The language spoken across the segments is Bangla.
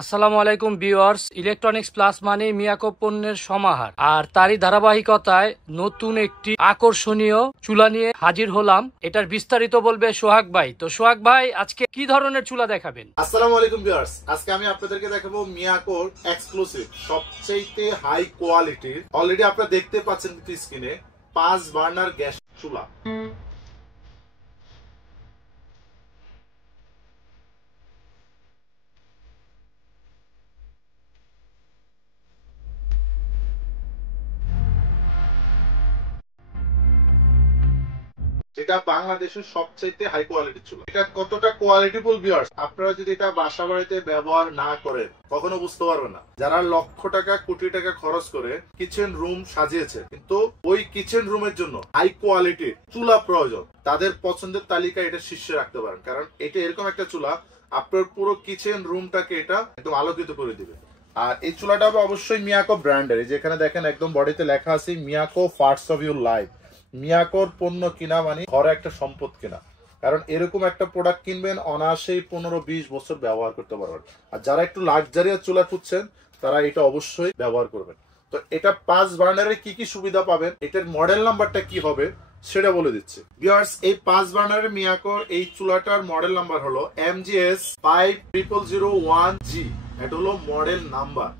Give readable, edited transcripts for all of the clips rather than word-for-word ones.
আসসালামু আলাইকুম ভিউয়ার্স, ইলেকট্রনিক্স প্লাস মানে মিয়াকো পণ্যের সমাহার। আর তারই ধারাবাহিকতায় নতুন একটি আকর্ষণীয় চুলা নিয়ে হাজির হলাম। এটার বিস্তারিত বলবে সোহাগ ভাই। তো সোহাগ ভাই, আজকে কি ধরনের চুলা দেখাবেন? আসসালামু আলাইকুম ভিউয়ার্স, আজকে আমি আপনাদেরকে দেখাবো মিয়াকোর এক্সক্লুসিভ সবচেয়ে হাই কোয়ালিটির, অলরেডি আপনারা দেখতে পাচ্ছেন স্ক্রিনে, 5 বার্নার গ্যাস চুলা। এটা বাংলাদেশের সবচাইতে হাই কোয়ালিটির চুলা। এটা কতটা কোয়ালিটিফুল ভিউয়ার্স, আপনারা যদি এটা বাসা বাড়িতে ব্যবহার না করেন কখনো বুঝতে পারবেন না। যারা লক্ষ টাকা কোটি টাকা খরচ করে কিচেন রুম সাজিয়েছে, কিন্তু ওই কিচেন রুমের জন্য হাই কোয়ালিটির চুলা প্রয়োজন, তাদের পছন্দের তালিকা এটা শীর্ষে রাখতে পারেন। কারণ এটা এরকম একটা চুলা, আপনার পুরো কিচেন রুমটাকে এটা একদম আলোকিত করে দিবে। আর এই চুলাটা হবে অবশ্যই মিয়াকো ব্র্যান্ডের। যেখানে দেখেন একদম বডিতে লেখা আছে Miyako parts of your life. মিয়াকোর পণ্য কিনা মানে ঘরে একটা সম্পদ কিনা। কারণ এরকম একটা প্রোডাক্ট কিনবেন, অনায়াসেই 15-20 বছর ব্যবহার করতে পারবেন। আর যারা একটু লাক্সারিয়াস চুলা খুঁজছেন তারা এটা অবশ্যই ব্যবহার করবেন। তো এটা 5 বার্নারে কি কি সুবিধা পাবেন, এটার মডেল নাম্বারটা কি হবে সেটা বলে দিচ্ছি ভিউয়ার্স। এই 5 বার্নারের মিয়াকোর এই চুলাটার মডেল নাম্বার হলো MGS 5001G। এটা হলো মডেল নাম্বার।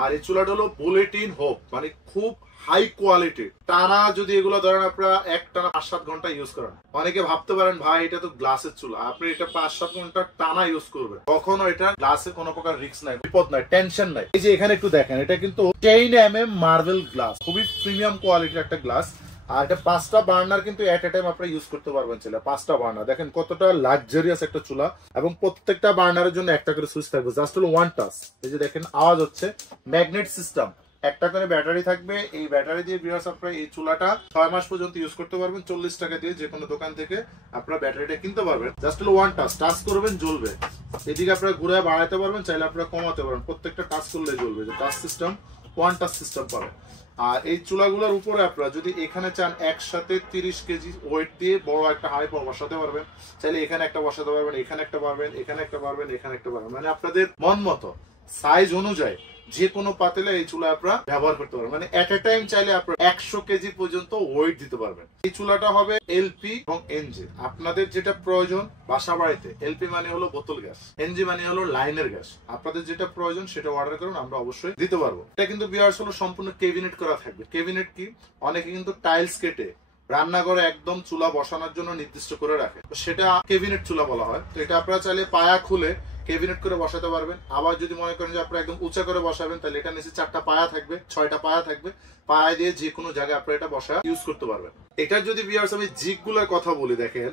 আর এই চুলাটা হলো বুলেটিন হোপ, মানে খুব হাই কোয়ালিটি। টানা যদি এগুলো ধরেন আপনারা এক টানা 5-7 ঘন্টা ইউজ করেন, অনেকে ভাবতে পারেন ভাই এটা তো গ্লাসের চুলা, আপনি এটা 5-7 ঘন্টা টানা ইউজ করবেন, কখনো এটা গ্লাসে কোনো প্রকার রিস্ক নাই, বিপদ নাই, টেনশন নাই। এই যে এখানে একটু দেখেন, এটা কিন্তু 10mm মার্বেল গ্লাস, খুবই প্রিমিয়াম কোয়ালিটির একটা গ্লাস। আর এটা 5টা বার্নার কিন্তু এট এ টাইম আপনারা ইউজ করতে পারবেন। ছিল 5টা বার্নার, দেখেন কতটা লাক্সারিয়াস একটা চুলা। এবং প্রত্যেকটা বার্নারের জন্য একটা করে সুইচ থাকবে, জাস্ট হলো ওয়ান টাচ। এই যে দেখেন আওয়াজ হচ্ছে, ম্যাগনেট সিস্টেম, একটা করে ব্যাটারি থাকবে। এই ব্যাটারি দিয়ে ভিউয়ার্স আপনারা এই চুলাটা 6 মাস পর্যন্ত ইউজ করতে পারবেন। 40 টাকা দিয়ে যে কোনো দোকান থেকে আপনারা ব্যাটারিটা কিনতে পারবেন। জাস্ট হলো ওয়ান টাচ, টাচ করবেন জ্বলবে। এদিকে আপনারা ঘুরে বাড়াতে পারবেন, চাইলে আপনারা কমাতে পারবেন, প্রত্যেকটা টাচ করলে জ্বলবে। যে touch system, one touch system পাবেন। আর এই চুলাগুলোর উপরে আপনারা যদি এখানে চান একসাথে 30 কেজি ওয়েট দিয়ে বড় একটা হাঁড়ি বসাতে পারবেন। চাইলে এখানে একটা বসাতে পারবেন, এখানে একটা পারবেন, এখানে একটা পারবেন, এখানে একটা পারবেন, মানে আপনাদের মন মতো সাইজ অনুযায়ী যে কোনো পাতিলে এই চুলা আপনারা ব্যবহার করতে পারবেন। মানে এট এ টাইম চাইলে আপনারা 100 কেজি পর্যন্ত ওয়েট দিতে পারবেন। এই চুলাটা হবে এলপি এবং এনজি, আপনাদের যেটা প্রয়োজন বাসা বাড়িতে। এলপি মানে হলো বোতল গ্যাস, এনজি মানে হলো লাইনের গ্যাস। আপনাদের যেটা প্রয়োজন সেটা অর্ডার করুন, আমরা অবশ্যই দিতে পারবো। এটা কিন্তু ভিউয়ার্স হলো সম্পূর্ণ কেবিনেট করা থাকবে। কেবিনেট কি, অনেকে কিন্তু টাইলস কেটে রান্নাঘরে একদম চুলা বসানোর জন্য নির্দিষ্ট করে রাখে, সেটা কেবিনেট চুলা বলা হয়। তো এটা আপনারা চাইলে পায়া খুলে কেবিনেট করে বসাতে পারবেন। আবার যদি মনে করেন যে আপনারা একদম উঁচা করে বসাবেন, তাহলে এটা নিচে 4টা পায়া থাকবে, 6টা পায়া থাকবে। পায়া দিয়ে যে কোনো জায়গায় আপনারা এটা বসা ইউজ করতে পারবেন। এটার যদি ভিউয়ার্স আমি জিগ গুলার কথা বলি, দেখেন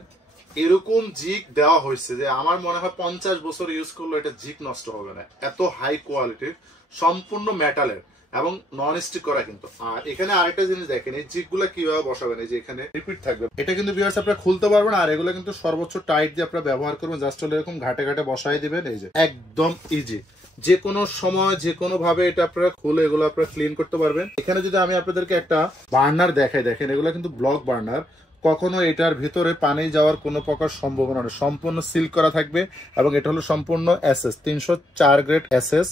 এরকম জিগ দেওয়া হয়েছে যে আমার মনে হয় 50 বছর ইউজ করলে এটা জিগ নষ্ট হবে না। এত হাই কোয়ালিটির, সম্পূর্ণ মেটালের এবং নন স্টিক করা কিন্তু। আর এখানে আরেকটা জিনিস দেখেন, এই জিগ গুলা কিভাবে বসাবেন। এই যে এখানে রিপিট থাকবে, এটা কিন্তু ভিউয়ার্স আপনারা খুলতে পারবেন। আর এগুলো কিন্তু সর্বোচ্চ টাইট দিয়ে আপনারা ব্যবহার করবেন। জাস্ট হলো এরকম ঘাটে ঘাটে বসাই দিবেন। এই যে একদম ইজি, যে কোনো সময় যে কোনো ভাবে এটা আপনারা খুলে এগুলো আপনারা ক্লিন করতে পারবেন। এখানে যদি আমি আপনাদেরকে একটা বার্নার দেখাই, দেখেন এগুলো কিন্তু ব্লক বার্নার, কখনো এটার ভিতরে পানি যাওয়ার কোনো প্রকার সম্ভাবনা নেই, সম্পূর্ণ সিল করা থাকবে। এবং এটা হলো সম্পূর্ণ এসএস 304 গ্রেড এসএস।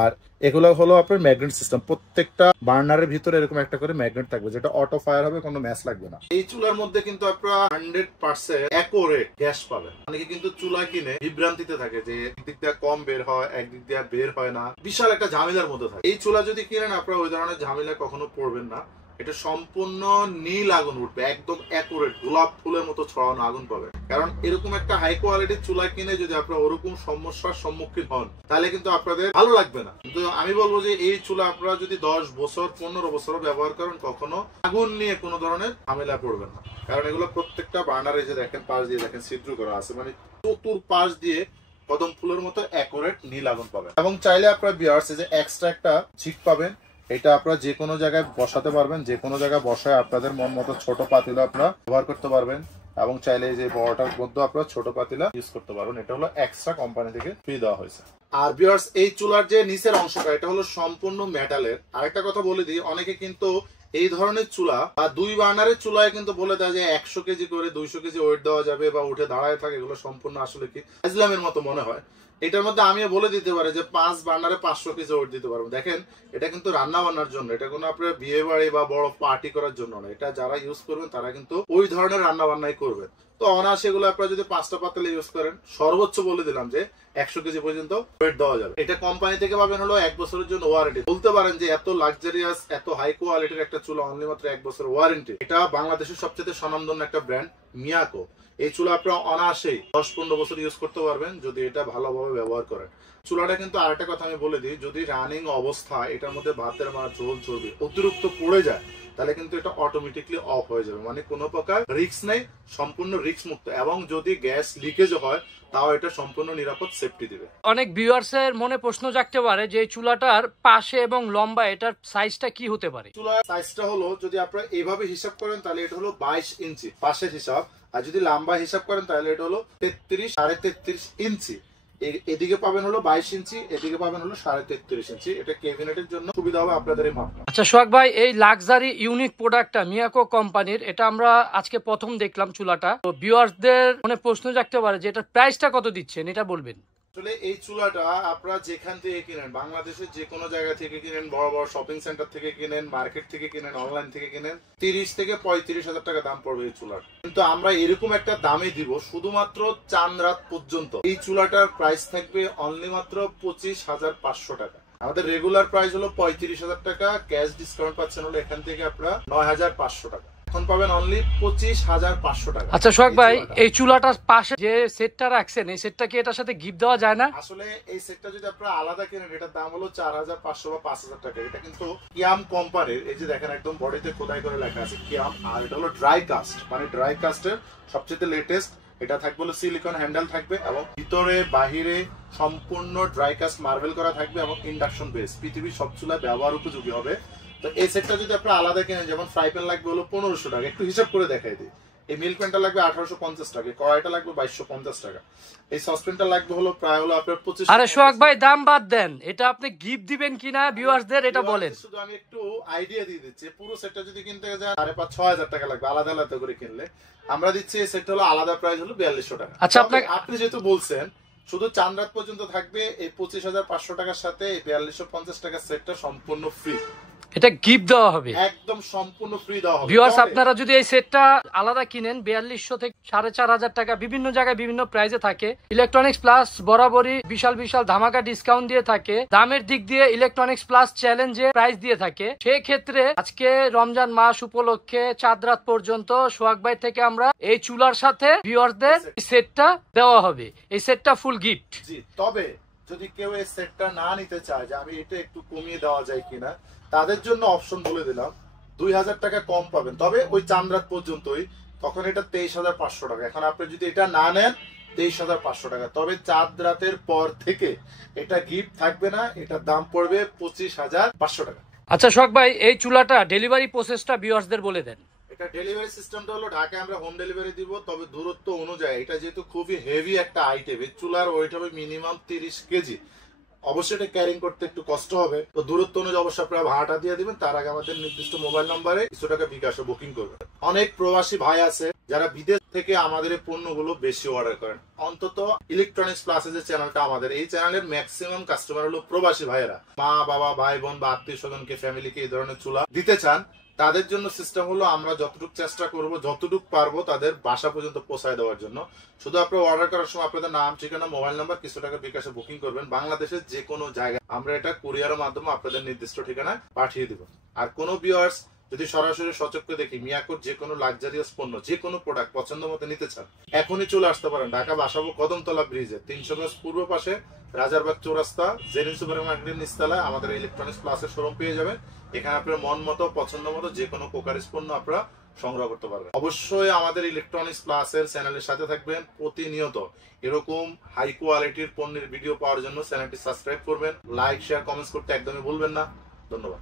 আর এগুলো হলো আপনার ম্যাগনেট সিস্টেম, প্রত্যেকটা বার্নারের ভিতরে এরকম একটা করে ম্যাগনেট থাকবে, যেটা অটো ফায়ার হবে, কোনো ম্যাচ লাগবে না। এই চুলার মধ্যে কিন্তু আপনারা 100% অ্যাকুরেট গ্যাস পাবেন। অনেকে কিন্তু চুলা কিনে বিভ্রান্তিতে থাকে যে একদিক দিয়ে কম বের হয়, একদিক দিয়ে বের হয় না, বিশাল একটা ঝামেলার মধ্যে থাকে। এই চুলা যদি কিনেন আপনারা ওই ধরনের ঝামেলা কখনো পড়বেন না। এটা সম্পূর্ণ নীল আগুন উঠবে, একদম অ্যাকুরেট গোলাপ ফুলের মতো ছড়ানো আগুন পাবে। কারণ এরকম একটা হাই কোয়ালিটির চুলা কিনে যদি আপনারা ওরকম সমস্যার সম্মুখীন হন, তাহলে কিন্তু আপনাদের ভালো লাগবে না। কিন্তু আমি বলবো যে এই চুলা আপনারা যদি 10 বছর 15 বছর ব্যবহার করেন, কখনো আগুন নিয়ে কোনো ধরনের ঝামেলা পড়বেন না। কারণ এগুলো প্রত্যেকটা বার্নারে যে দেখেন পাশ দিয়ে দেখেন ছিদ্র করা আছে, মানে চতুর পাশ দিয়ে কদম ফুলের মতো অ্যাকুরেট নীল আগুন পাবেন। এবং চাইলে আপনারা ভিউয়ার্স যে এক্সট্রা একটা ঝিক পাবেন, এটা আপনারা যে কোনো জায়গায় বসাতে পারবেন। যে কোনো জায়গায় বসায় আপনাদের মন মতো ছোট পাতিলা আপনারা ব্যবহার করতে পারবেন। এবং চাইলে যে বড়টার মধ্যে আপনারা ছোট পাতিলা ইউজ করতে পারবেন। এটা হলো এক্সট্রা কোম্পানি থেকে ফ্রি দেওয়া হয়েছে। আর ভিউয়ার্স এই চুলার যে নিচের অংশটা, এটা হলো সম্পূর্ণ মেটালের। আরেকটা কথা বলে দিই, অনেকে কিন্তু এই ধরনের চুলা বা 2 বার্নারের চুলায় কিন্তু বলে দেয় যে 100 কেজি করে 200 কেজি ওয়েট দেওয়া যাবে বা উঠে দাঁড়ায় থাকে। এগুলো সম্পূর্ণ আসলে কি ইসলামের মতো মনে হয়। এটার মধ্যে আমিও বলে দিতে পারি যে 5 বার্নারে 500 কেজি ওয়েট দিতে পারবো। দেখেন এটা কিন্তু রান্না বান্নার জন্য, এটা কোনো আপনার বিয়ে বাড়ি বা বড় পার্টি করার জন্য না। এটা যারা ইউজ করবেন তারা কিন্তু ওই ধরনের রান্না বান্নাই করবেন। তো অনায়াসে এগুলো আপনারা যদি 5টা পাতিলে ইউজ করেন, সর্বোচ্চ বলে দিলাম যে 100 কেজি পর্যন্ত ওয়েট দেওয়া যাবে। এটা কোম্পানি থেকে পাবেন হলো 1 বছরের জন্য ওয়ারেন্টি। বলতে পারেন যে এত লাক্সারিয়াস এত হাই কোয়ালিটির একটা চুলা অনলি মাত্র 1 বছর ওয়ারেন্টি। এটা বাংলাদেশের সবচেয়ে স্বনামধন্য একটা ব্র্যান্ড মিয়াকো। এই চুলা আপনারা অনায়াসেই 10-15 বছর ইউজ করতে পারবেন যদি এটা ভালোভাবে ব্যবহার করেন। চুলাটা কিন্তু আরেকটা কথা আমি বলে দিই, যদি রানিং অবস্থা এটার মধ্যে ভাতের মাছ ঝোল চর্বি অতিরিক্ত পড়ে যায় তাহলে কিন্তু এটা অটোমেটিকলি অফ হয়ে যাবে, মানে কোনো প্রকার রিস্ক নেই, সম্পূর্ণ রিস্ক মুক্ত। এবং যদি গ্যাস লিকেজ হয় তাও এটা সম্পূর্ণ নিরাপদ সেফটি দিবে। অনেক ভিউয়ার্স এর মনে প্রশ্ন জাগতে পারে যে এই চুলাটার পাশে এবং লম্বা এটার সাইজটা কি হতে পারে। চুলার সাইজটা হলো যদি আপনারা এইভাবে হিসাব করেন তাহলে এটা হলো 22 ইঞ্চি পাশের হিসাব, আর যদি লম্বা হিসাব করেন তাহলে এটা হলো 33-33.5 ইঞ্চি। এদিকে পাবেন হলো 22 ইঞ্চি, এদিকে পাবেন হলো 33.5 ইঞ্চি। এটা ক্যাবিনেটের জন্য সুবিধা হবে আপনাদের এই মাপটা। আচ্ছা সোহাগ ভাই, এই লাক্সারি ইউনিক প্রোডাক্টটা মিয়াকো কোম্পানির, এটা আমরা আজকে প্রথম দেখলাম চুলাটা। তো ভিউয়ার্সদের মনে প্রশ্ন জাগতে পারে যে এটার প্রাইসটা কত দিচ্ছেন, এটা বলবেন। আসলে এই চুলাটা আপনারা যেখান থেকে কিনেন, বাংলাদেশের যে কোনো জায়গা থেকে কিনেন, বড় বড় শপিং সেন্টার থেকে কিনেন, মার্কেট থেকে কিনেন, অনলাইন থেকে কিনেন, 30 থেকে 35 হাজার টাকা দাম পড়বে এই চুলার। কিন্তু আমরা এরকম একটা দামে দিব শুধুমাত্র চাঁদ রাত পর্যন্ত। এই চুলাটার প্রাইস থাকবে অনলি মাত্র 25,500 টাকা। আমাদের রেগুলার প্রাইস হলো 35,000 টাকা, ক্যাশ ডিসকাউন্ট পাচ্ছেন হলো এখান থেকে আপনারা 9,500 টাকা। এখন পাবেন অনলি 25,500 টাকা। আচ্ছা সোহাগ ভাই, এই চুলাটার পাশে যে সেটটা রাখছেন এই সেটটা কি এটার সাথে গিফট দেওয়া যায় না? আসলে এই সেটটা যদি আপনারা আলাদা কিনেন এটার দাম হলো 4,500 বা 5,000 টাকা। এটা কিন্তু কিয়াম কোম্পানির, এই যে দেখেন একদম বডিতে খোদাই করে লেখা আছে কিয়াম। আর এটা হলো ড্রাই কাস্ট, মানে ড্রাই কাস্টের সবচেয়ে লেটেস্ট। এটা থাকবে হলো সিলিকন হ্যান্ডেল থাকবে এবং ভিতরে বাহিরে সম্পূর্ণ ড্রাই কাস্ট মার্বেল করা থাকবে এবং ইন্ডাকশন বেস। পৃথিবীর সব চুলা ব্যবহার উপযোগী হবে। তো এই সেটটা যদি আপনারা আলাদা কিনেন, যেমন ফ্রাই প্যান লাগবে হলো 1500 টাকা, একটু হিসাব করে দেখাই দিই। এই মিল্ক প্যানটা লাগবে 1850 টাকা, কড়াইটা লাগবে 2250 টাকা, এই সসপ্যানটা লাগবে হলো প্রায় হলো আপনার 25। আরে সোহাগ ভাই, দাম বাদ দেন, এটা আপনি গিফট দিবেন কিনা ভিউয়ার্সদের এটা বলেন। শুধু আমি একটু আইডিয়া দিয়ে দিচ্ছি, পুরো সেটটা যদি কিনতে যান 5,500-6,000 টাকা লাগবে আলাদা আলাদা করে কিনলে। আমরা দিচ্ছি এই সেটটা হলো আলাদা প্রাইস হলো 4200 টাকা। আচ্ছা, আপনি যেহেতু বলছেন শুধু চাঁদ রাত পর্যন্ত থাকবে, এই 25,500 টাকার সাথে এই 4250 টাকার সেটটা সম্পূর্ণ ফ্রি। এটা গিফট দেওয়া হবে, একদম সম্পূর্ণ ফ্রি দেওয়া হবে। ভিউয়ার্স আপনারা যদি এই সেটটা আলাদা কিনেন 4200 থেকে 4,500 টাকা, বিভিন্ন জায়গায় বিভিন্ন প্রাইসে থাকে। ইলেকট্রনিক্স প্লাস বরাবরই বিশাল বিশাল ধামাকা ডিসকাউন্ট দিয়ে থাকে। দামের দিক দিয়ে ইলেকট্রনিক্স প্লাস চ্যালেঞ্জে প্রাইস দিয়ে থাকে। সেই ক্ষেত্রে আজকে রমজান মাস উপলক্ষে চাঁদ রাত পর্যন্ত সোহাগ ভাই থেকে আমরা এই চুলার সাথে ভিউয়ার্সদের সেটটা দেওয়া হবে। এই সেটটা ফুল গিফট। জি, তবে যদি কেউ এই সেটটা না নিতে চায় যে আমি এটা একটু কমিয়ে দেওয়া যায় কিনা, তাদের জন্য অপশন বলে দিলাম, 2,000 টাকা কম পাবেন, তবে ওই চাঁদ রাত পর্যন্তই। তখন এটা 23,500 টাকা। এখন আপনি যদি এটা না নেন 23,500 টাকা, তবে চাঁদ রাতের পর থেকে এটা গিফট থাকবে না, এটার দাম পড়বে 25,500 টাকা। আচ্ছা সোহাগ ভাই, এই চুলাটা ডেলিভারি প্রসেসটা ভিউয়ার্সদের বলে দেন। এটা ডেলিভারি সিস্টেমটা হলো ঢাকায় আমরা হোম ডেলিভারি দিব, তবে দূরত্ব অনুযায়ী। এটা যেহেতু খুবই হেভি একটা আইটেম, এই চুলার ওয়েট হবে মিনিমাম 30 কেজি। অবশ্যই এটা ক্যারিং করতে একটু কষ্ট হবে, তো দূরত্ব অনুযায়ী অবশ্যই আপনারা ভাড়াটা দিয়ে দিবেন। তার আগে আমাদের নির্দিষ্ট মোবাইল নম্বরে কিছু টাকা বিকাশে বুকিং করবেন। অনেক প্রবাসী ভাই আছে যারা বিদেশ থেকে আমাদের এই পণ্যগুলো বেশি অর্ডার করেন। অন্তত ইলেকট্রনিক্স প্লাসের যে চ্যানেলটা আমাদের, এই চ্যানেলের ম্যাক্সিমাম কাস্টমার হলো প্রবাসী ভাইয়েরা। মা বাবা ভাই বোন বা আত্মীয় স্বজনকে ফ্যামিলিকে এই ধরনের চুলা দিতে চান, তাদের জন্য সিস্টেম হলো আমরা যতটুকু চেষ্টা করব, যতটুকু পারবো তাদের বাসা পর্যন্ত পৌঁছায় দেওয়ার জন্য। শুধু আপনারা অর্ডার করার সময় আপনাদের নাম, ঠিকানা, মোবাইল নাম্বার, কিছু টাকা বিকাশে বুকিং করবেন। বাংলাদেশের যে কোনো জায়গায় আমরা এটা কুরিয়ারের মাধ্যমে আপনাদের নির্দিষ্ট ঠিকানায় পাঠিয়ে দিব। আর কোনো ভিউয়ার্স যদি সরাসরি সচক্ষে দেখি মিয়াকোর যে কোনো লাক্সারিয়াস পণ্য, যে কোনো প্রোডাক্ট পছন্দ মতো নিতে চান, এখনই চলে আসতে পারেন ঢাকা বাসাবো কদমতলা ব্রিজে 300 গজ পূর্ব পাশে রাজারবাগ চৌরাস্তা জেরিন সুপার মার্কেটের নিচতলায় আমাদের ইলেকট্রনিক্স প্লাসের শোরুম পেয়ে যাবেন। এখানে আপনার মন মতো পছন্দ মতো যে কোনো কোকারিস পণ্য আপনারা সংগ্রহ করতে পারবেন। অবশ্যই আমাদের ইলেকট্রনিক্স প্লাসের চ্যানেলের সাথে থাকবেন। প্রতিনিয়ত এরকম হাই কোয়ালিটির পণ্যের ভিডিও পাওয়ার জন্য চ্যানেলটি সাবস্ক্রাইব করবেন, লাইক শেয়ার কমেন্টস করতে একদমই ভুলবেন না। ধন্যবাদ।